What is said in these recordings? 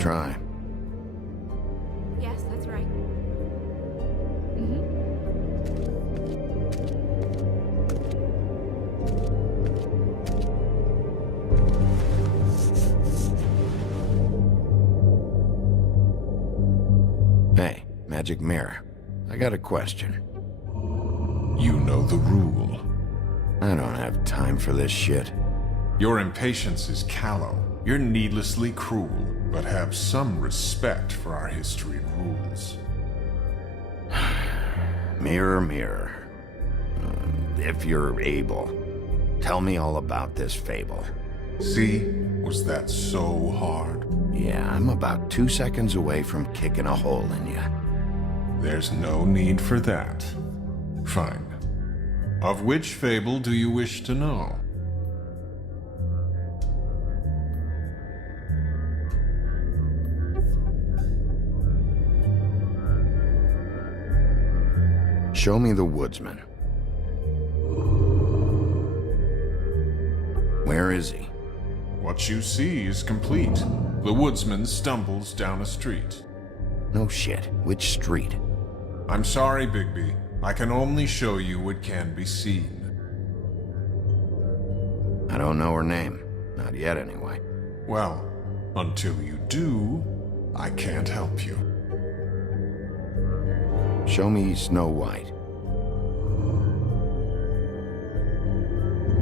try. Yes, that's right. Hey, magic mirror. I got a question. You know the rule. I don't have time for this shit. Your impatience is callow. You're needlessly cruel, but have some respect for our history and rules. Mirror, mirror. If you're able, tell me all about this fable. See? Was that so hard? Yeah, I'm about 2 seconds away from kicking a hole in you. There's no need for that. Fine. Of which fable do you wish to know? Show me the woodsman. Where is he? What you see is complete. The woodsman stumbles down a street. No shit. Which street? I'm sorry, Bigby. I can only show you what can be seen. I don't know her name. Not yet, anyway. Well, until you do, I can't help you. Show me Snow White.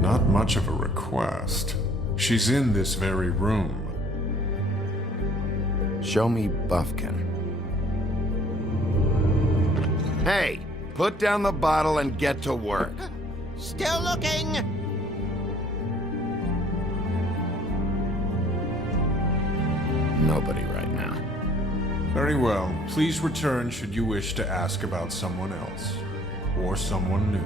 Not much of a request. She's in this very room. Show me Buffkin. Hey! Put down the bottle and get to work. Still looking! Nobody right now. Very well. Please return should you wish to ask about someone else. Or someone new.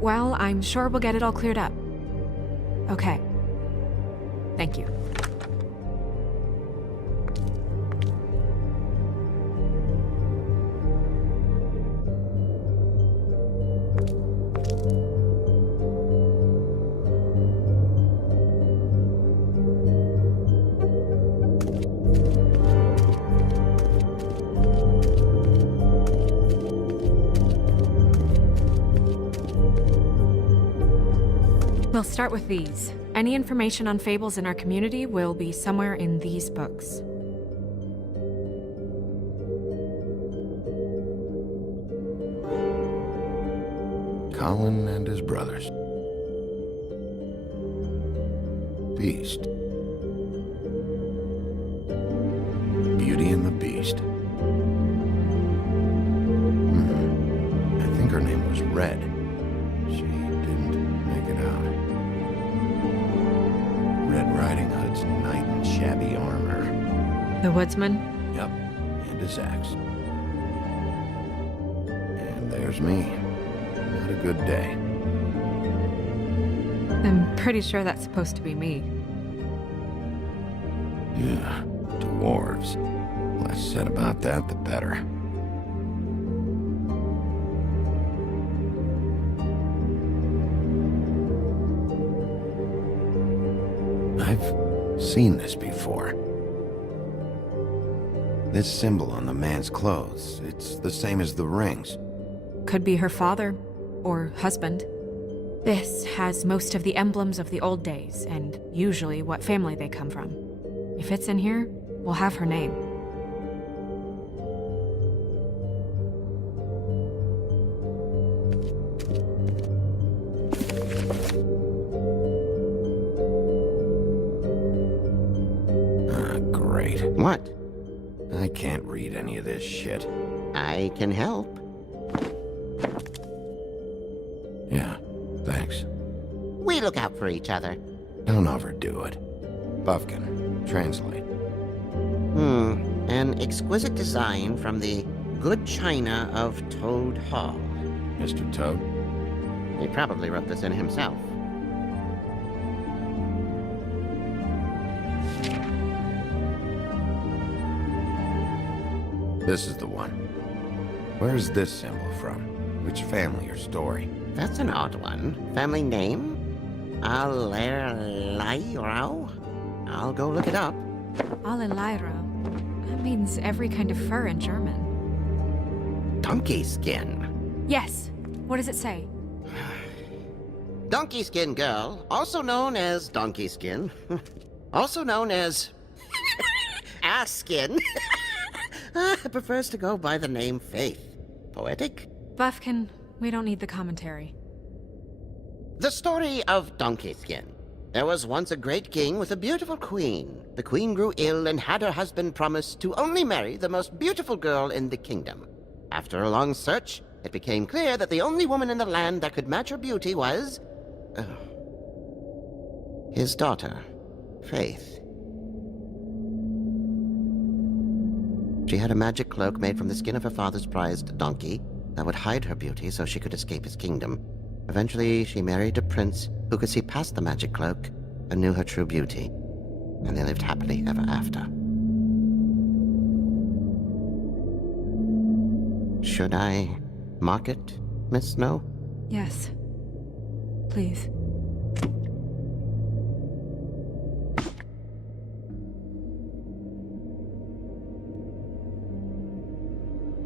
Well, I'm sure we'll get it all cleared up. Okay. Thank you. We'll start with these. Any information on fables in our community will be somewhere in these books. Colin and his brothers. Beast. Beauty and the Beast. I think her name was Red. She didn't make it out. Red Riding Hood's knight in shabby armor. The woodsman? Yep, and his axe. And there's me. Not a good day. I'm pretty sure that's supposed to be me. Yeah, dwarves. Less said about that, the better. I've seen this before. This symbol on the man's clothes, it's the same as the rings. Could be her father or husband. This has most of the emblems of the old days and usually what family they come from. If it's in here, we'll have her name. Great. What? I can't read any of this shit. I can help. Yeah, thanks. We look out for each other. Don't overdo it. Buffkin, translate. An exquisite design from the good china of Toad Hall. Mr. Toad? He probably wrote this in himself. This is the one. Where's this symbol from? Which family or story? That's an odd one. Family name? Alerleirao? I'll go look it up. Alelaira. That means every kind of fur in German. Donkey skin. Yes. What does it say? Donkey skin girl, also known as donkey skin, also known as ass skin, prefers to go by the name Faith. Poetic? Buffkin, we don't need the commentary. The story of Donkey Skin. There was once a great king with a beautiful queen. The queen grew ill and had her husband promise to only marry the most beautiful girl in the kingdom. After a long search, it became clear that the only woman in the land that could match her beauty was... his daughter, Faith. She had a magic cloak made from the skin of her father's prized donkey that would hide her beauty so she could escape his kingdom. Eventually, she married a prince who could see past the magic cloak and knew her true beauty. And they lived happily ever after. Should I mark it, Miss Snow? Yes. Please.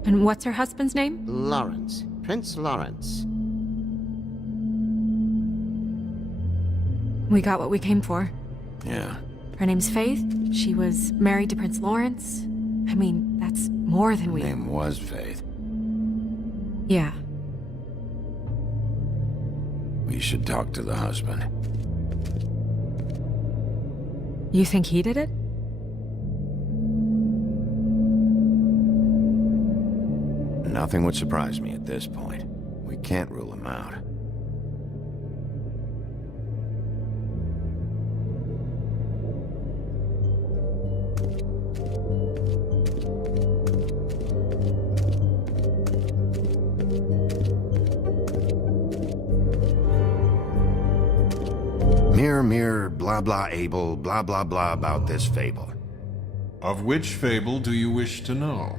And what's her husband's name? Lawrence. Prince Lawrence. We got what we came for. Yeah. Her name's Faith. She was married to Prince Lawrence. I mean, that's more than we... Name was Faith. Yeah. We should talk to the husband. You think he did it? Nothing would surprise me at this point. We can't rule him out. Mere, blah blah able, blah blah blah about this fable. Of which fable do you wish to know?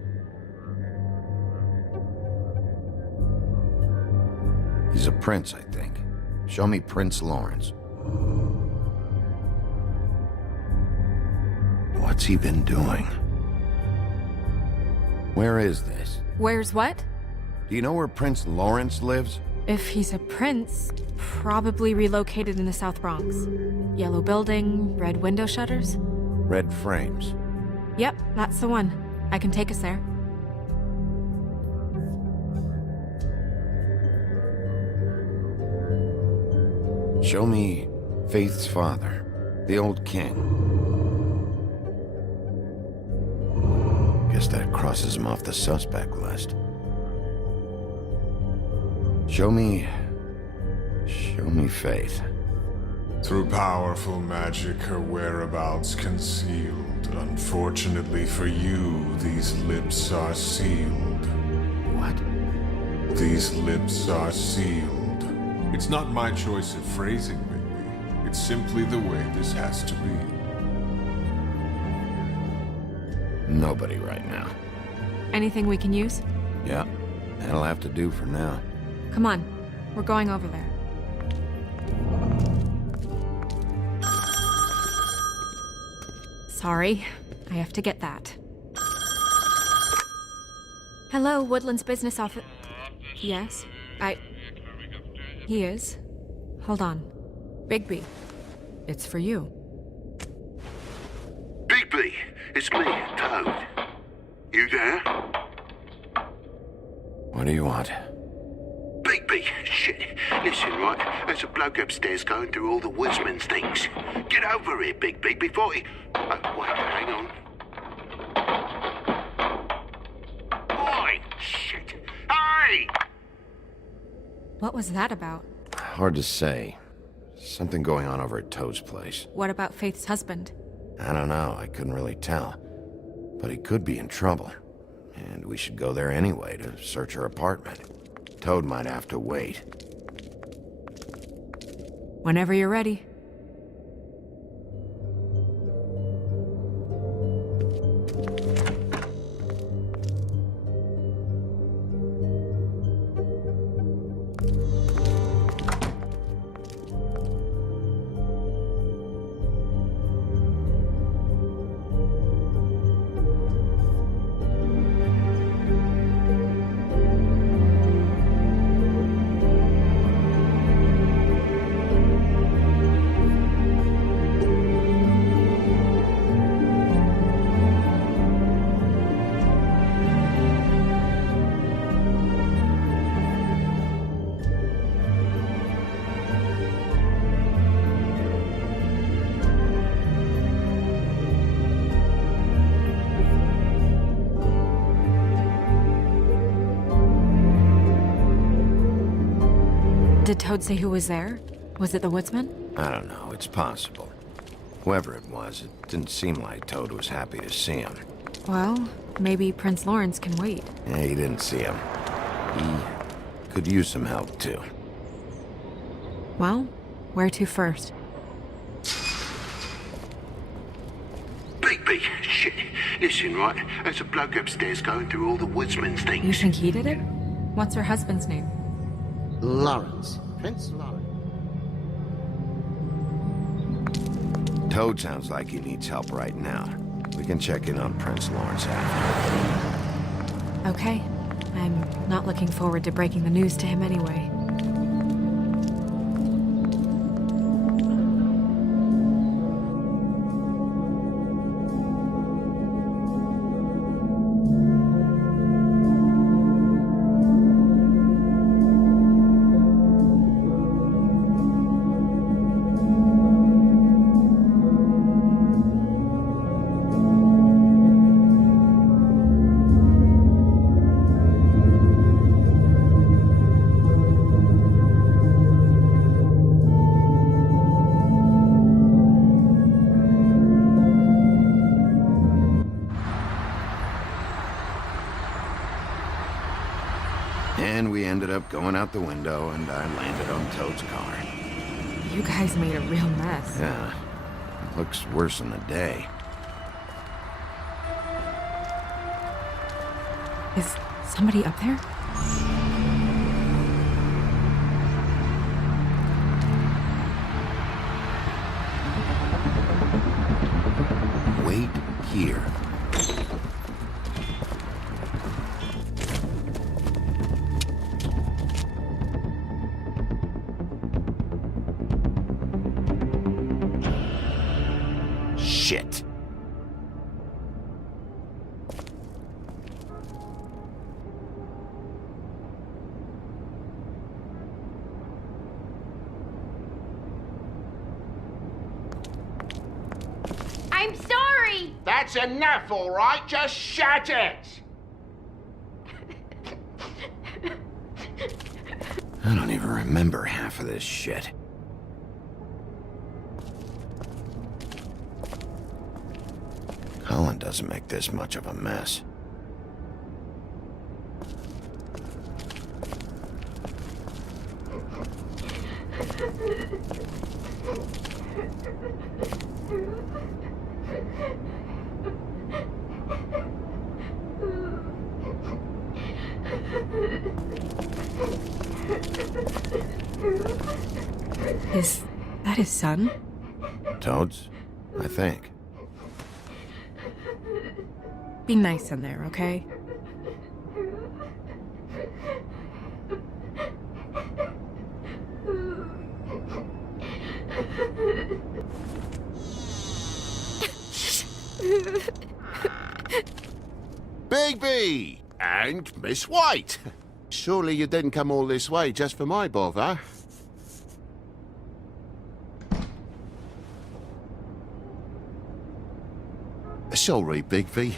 He's a prince, I think. Show me Prince Lawrence. What's he been doing? Where is this? Where's what? Do you know where Prince Lawrence lives? If he's a prince, probably relocated in the South Bronx. Yellow building, red window shutters? Red frames. Yep, that's the one. I can take us there. Show me Faith's father, the old king. Guess that crosses him off the suspect list. Show me Faith. Through powerful magic, her whereabouts concealed. Unfortunately for you, these lips are sealed. What? These lips are sealed. It's not my choice of phrasing, Bigby. It's simply the way this has to be. Nobody right now. Anything we can use? Yeah, that'll have to do for now. Come on, we're going over there. Sorry, I have to get that. Hello, Woodland's business office. Yes, He is. Hold on. Bigby, it's for you. Bigby, it's me, Toad. You there? What do you want? Bigby, shit. Listen, right, there's a bloke upstairs going through all the woodsman's things. Get over here, Bigby, before he... wait, hang on. Oi, shit. Hey! What was that about? Hard to say. Something going on over at Toad's place. What about Faith's husband? I don't know, I couldn't really tell. But he could be in trouble. And we should go there anyway to search her apartment. Toad might have to wait. Whenever you're ready. Did Toad say who was there? Was it the woodsman? I don't know, it's possible. Whoever it was, it didn't seem like Toad was happy to see him. Well, maybe Prince Lawrence can wait. Yeah, he didn't see him. He could use some help, too. Well, where to first? Big, shit. Listen, right? There's a bloke upstairs going through all the woodsman's things. You think he did it? What's her husband's name? Lawrence. Prince Lawrence. Toad sounds like he needs help right now. We can check in on Prince Lawrence after. Okay. I'm not looking forward to breaking the news to him anyway. And we ended up going out the window, and I landed on Toad's car. You guys made a real mess. Yeah, it looks worse in the day. Is somebody up there? Wait here. Shit. I'm sorry! That's enough, all right? Just shut it! I don't even remember half of this shit. Colin doesn't make this much of a mess. Is that his son? Toad's? I think. Be nice in there, okay? Bigby! And Miss White! Surely you didn't come all this way just for my bother? Sorry, Bigby.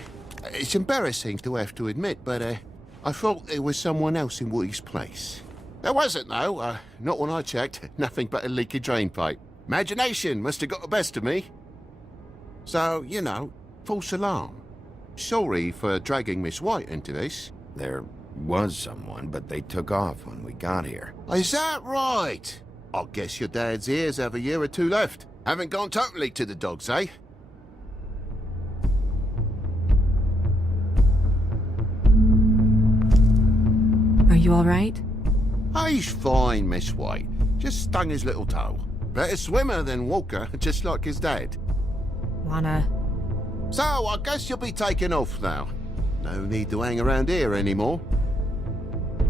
It's embarrassing to have to admit, but I thought there was someone else in Woody's place. There wasn't, though. Not when I checked. Nothing but a leaky drain pipe. Imagination must have got the best of me. So, you know, false alarm. Sorry for dragging Miss White into this. There was someone, but they took off when we got here. Is that right? I guess your dad's ears have a year or two left. Haven't gone totally to the dogs, eh? Are you alright? He's fine, Miss White. Just stung his little toe. Better swimmer than walker, just like his dad. Wanna... So, I guess you'll be taking off now. No need to hang around here anymore.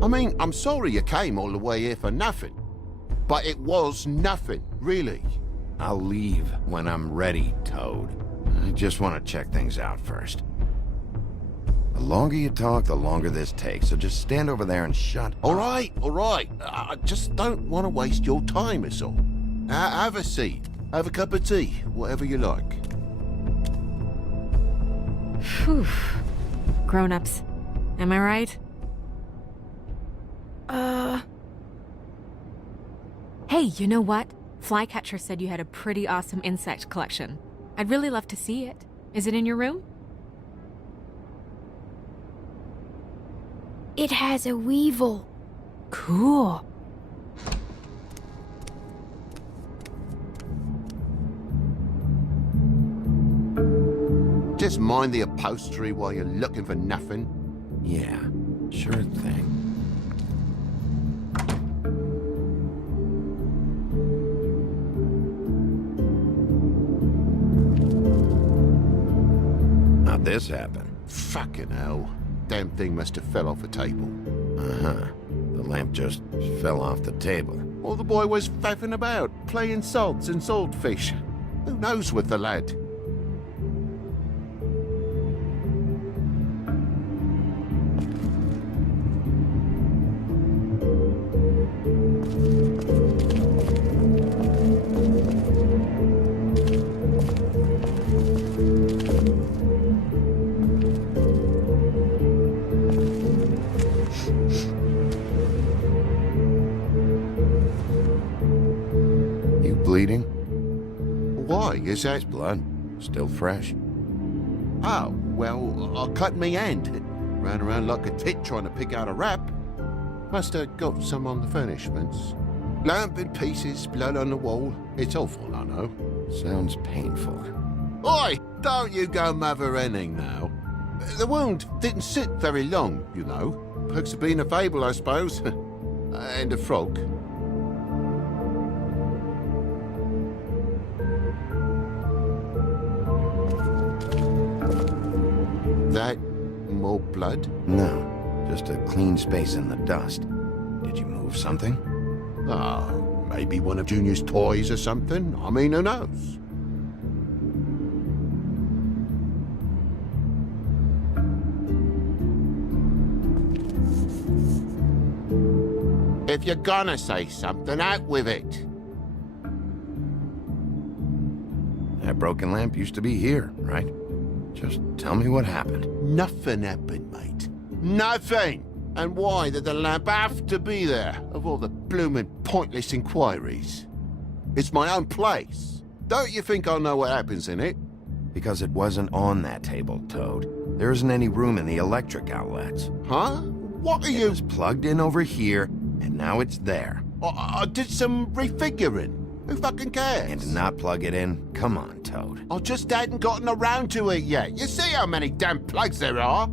I mean, I'm sorry you came all the way here for nothing. But it was nothing, really. I'll leave when I'm ready, Toad. I just want to check things out first. The longer you talk, the longer this takes, so just stand over there and shut All up. right. I just don't want to waste your time, is all. Have a seat. Have a cup of tea, whatever you like. Phew. Grown-ups. Am I right? Hey, you know what? Flycatcher said you had a pretty awesome insect collection. I'd really love to see it. Is it in your room? It has a weevil. Cool. Just mind the upholstery while you're looking for nothing. Yeah, sure thing. How'd this happen? Fucking hell. Damn thing must have fell off a table. Uh-huh. The lamp just fell off the table. Or the boy was faffing about, playing sods and swordfish. Who knows with the lad? You bleeding? Why, is that... His blood still fresh. Oh, well, I cut me hand. Ran around like a tit trying to pick out a wrap. Must have got some on the furnishments. Lamp in pieces, blood on the wall. It's awful, I know. Sounds painful. Oi! Don't you go mother-henning now. The wound didn't sit very long, you know. Perks of being a fable, I suppose. And a frog. That more blood? No, just a clean space in the dust. Did you move something? Ah, maybe one of Junior's toys or something. I mean, who knows? If you're gonna say something, out with it. That broken lamp used to be here, right? Just tell me what happened. Nothing happened, mate. Nothing! And why did the lamp have to be there, of all the bloomin' pointless inquiries? It's my own place. Don't you think I'll know what happens in it? Because it wasn't on that table, Toad. There isn't any room in the electric outlets. Huh? What are It you... was plugged in over here, and now it's there. I did some refiguring. Who fucking cares? And to not plug it in? Come on, Toad. I just hadn't gotten around to it yet. You see how many damn plugs there are?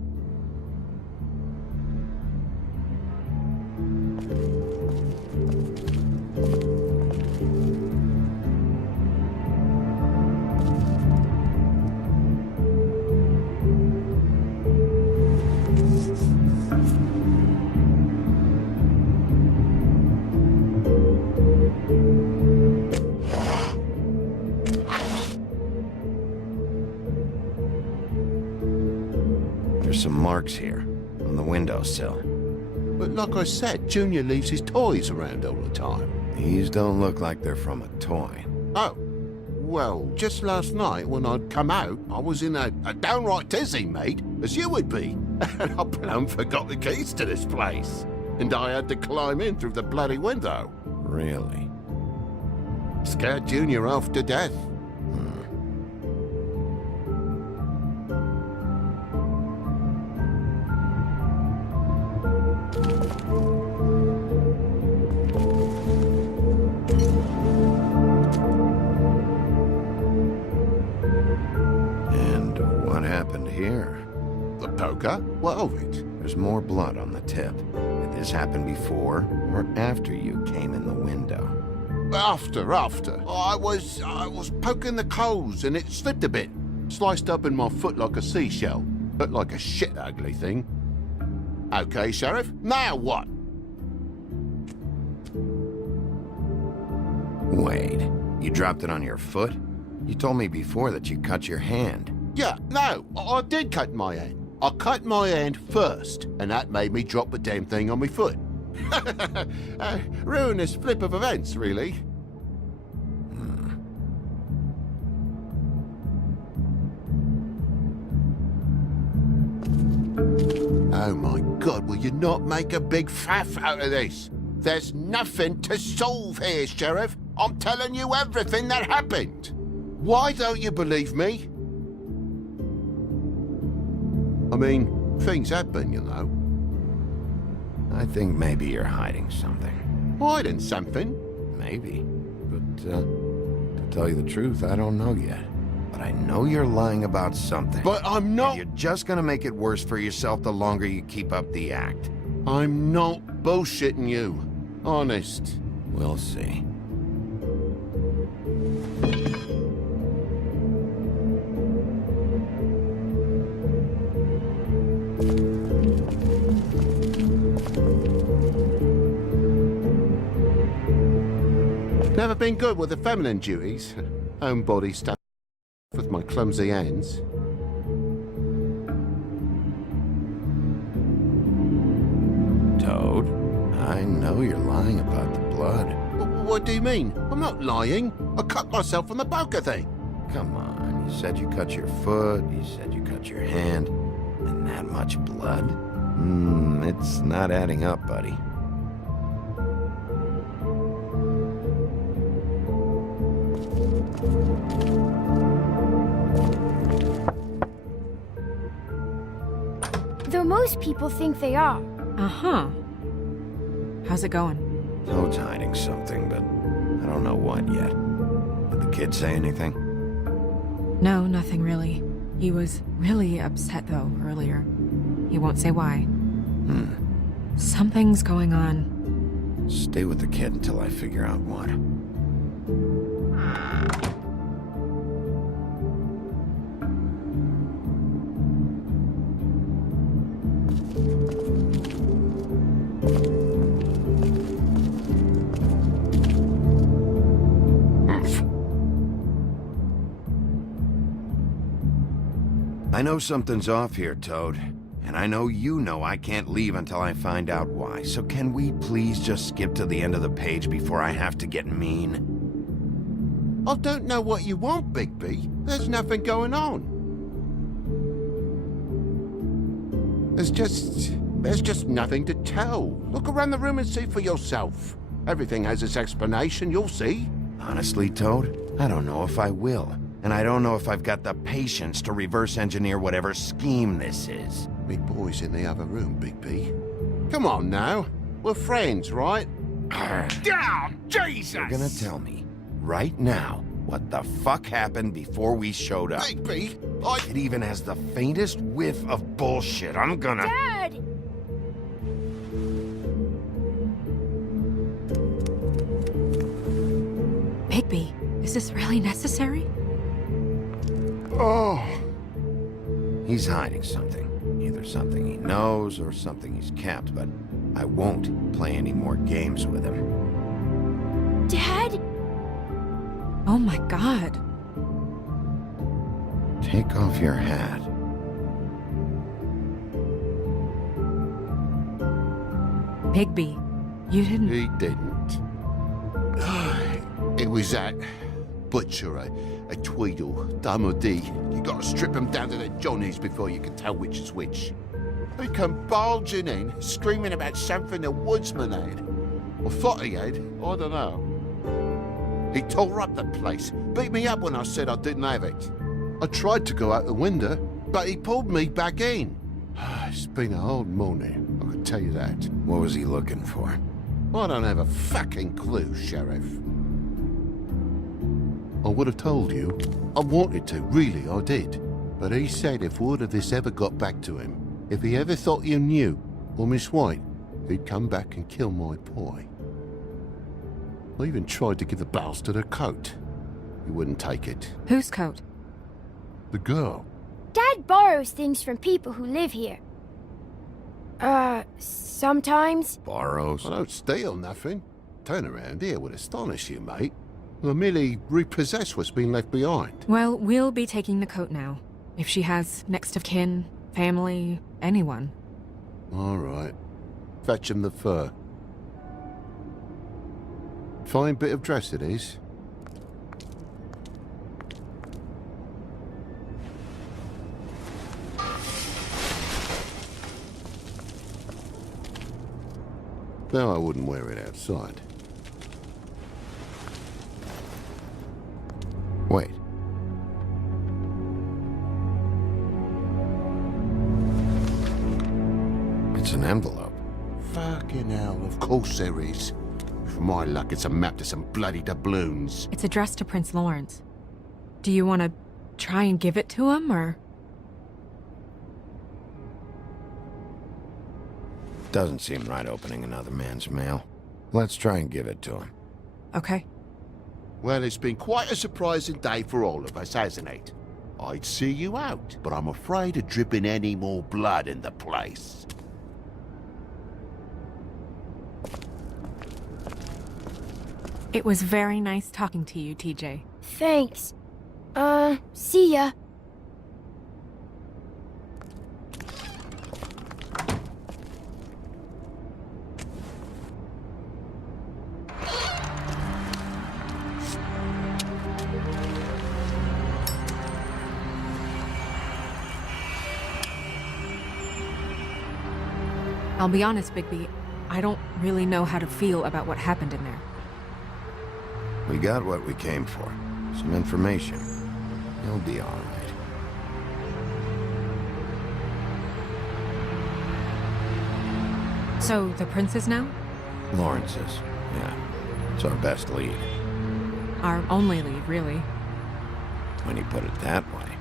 There's some marks here, on the windowsill. But like I said, Junior leaves his toys around all the time. These don't look like they're from a toy. Oh, well, just last night when I'd come out, I was in a downright tizzy, mate, as you would be. And I plumb forgot the keys to this place. And I had to climb in through the bloody window. Really? Scared Junior off to death. And what happened here? The poker? What of it? There's more blood on the tip. Did this happen before or after you came in the window? After. I was poking the coals and it slipped a bit. Sliced up in my foot like a seashell. Looked like a shit ugly thing. Okay, Sheriff, now what? Wait, you dropped it on your foot? You told me before that you cut your hand. Yeah, no, I did cut my hand. I cut my hand first, and that made me drop the damn thing on my foot. Ruinous flip of events, really. Oh my God, will you not make a big faff out of this? There's nothing to solve here, Sheriff. I'm telling you everything that happened. Why don't you believe me? I mean, things happen, you know. I think maybe you're hiding something. Hiding something? Maybe. But, to tell you the truth, I don't know yet. But I know you're lying about something. But I'm not... And you're just gonna make it worse for yourself the longer you keep up the act. I'm not bullshitting you. Honest. We'll see. Never been good with the feminine duties. Own body stuff with my clumsy hands. Toad, I know you're lying about the blood. What do you mean? I'm not lying. I cut myself on the poker thing. Come on, you said you cut your foot, you said you cut your hand, and that much blood? It's not adding up, buddy. Though most people think they are. Uh-huh. How's it going? Toad's hiding something, but I don't know what yet. Did the kid say anything? No, nothing really. He was really upset, though, earlier. He won't say why. Something's going on. Stay with the kid until I figure out what. I know something's off here, Toad. And I know you know I can't leave until I find out why. So can we please just skip to the end of the page before I have to get mean? I don't know what you want, Bigby. There's nothing going on. There's just nothing to tell. Look around the room and see for yourself. Everything has its explanation, you'll see. Honestly, Toad, I don't know if I will. And I don't know if I've got the patience to reverse engineer whatever scheme this is. Me boy's in the other room, Bigby. Come on now. We're friends, right? Down! Jesus! You're gonna tell me, right now, what the fuck happened before we showed up. Bigby, It even has the faintest whiff of bullshit. I'm gonna... Dad! Bigby, is this really necessary? Oh. He's hiding something. Either something he knows or something he's kept, but I won't play any more games with him. Dad? Oh my god. Take off your hat. Bigby, you didn't... He didn't. It was that butcher, a Tweedle, Damo D. You gotta strip him down to the johnnies before you can tell which is which. He come barging in, screaming about something the woodsman had. Or thought he had, I don't know. He tore up the place, beat me up when I said I didn't have it. I tried to go out the window, but he pulled me back in. It's been a hard morning, I can tell you that. What was he looking for? I don't have a fucking clue, Sheriff. I would have told you. I wanted to, really, I did. But he said if word of this ever got back to him, if he ever thought you knew, or Miss White, he'd come back and kill my boy. I even tried to give the bastard a coat. He wouldn't take it. Whose coat? The girl. Dad borrows things from people who live here. Sometimes. Borrows? I don't steal nothing. Turn around here would astonish you, mate. I merely repossess what's been left behind. Well, we'll be taking the coat now. If she has next of kin, family, anyone. All right. Fetch him the fur. Fine bit of dress it is. Though I wouldn't wear it outside. Wait. It's an envelope. Fucking hell, of course there is. For my luck, it's a map to some bloody doubloons. It's addressed to Prince Lawrence. Do you want to try and give it to him, or...? Doesn't seem right opening another man's mail. Let's try and give it to him. Okay. Well, it's been quite a surprising day for all of us, hasn't it? I'd see you out, but I'm afraid of dripping any more blood in the place. It was very nice talking to you, TJ. Thanks. See ya. I'll be honest, Bigby, I don't really know how to feel about what happened in there. We got what we came for. Some information. You'll be all right. So, the princess now? Lawrence's. Yeah. It's our best lead. Our only lead, really. When you put it that way.